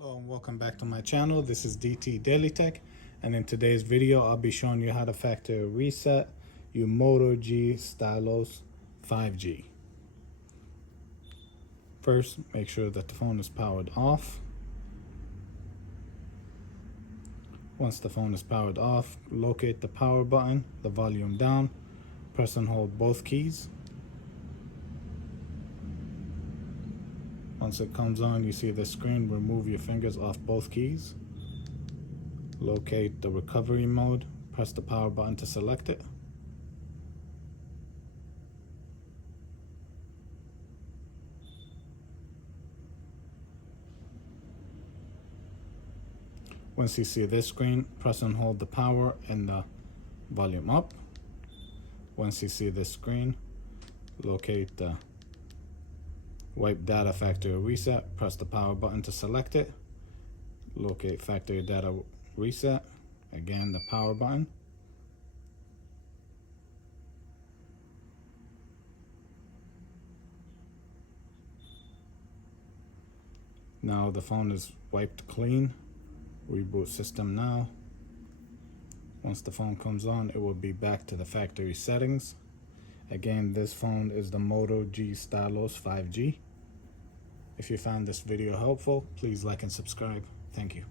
Hello and welcome back to my channel. This is DT DailyTech, and in today's video I'll be showing you how to factory reset your Motorola Stylus 5G. First, make sure that the phone is powered off. Once the phone is powered off, locate the power button, the volume down, press and hold both keys. Once it comes on, you see the screen. Remove your fingers off both keys. Locate the recovery mode. Press the power button to select it. Once you see this screen, press and hold the power and the volume up. Once you see this screen, locate the Wipe Data Factory Reset. Press the power button to select it. Locate Factory Data Reset. Again, the power button. Now the phone is wiped clean. Reboot system now. Once the phone comes on, it will be back to the factory settings. Again, this phone is the Motorola Stylus 5G. If you found this video helpful, please like and subscribe. Thank you.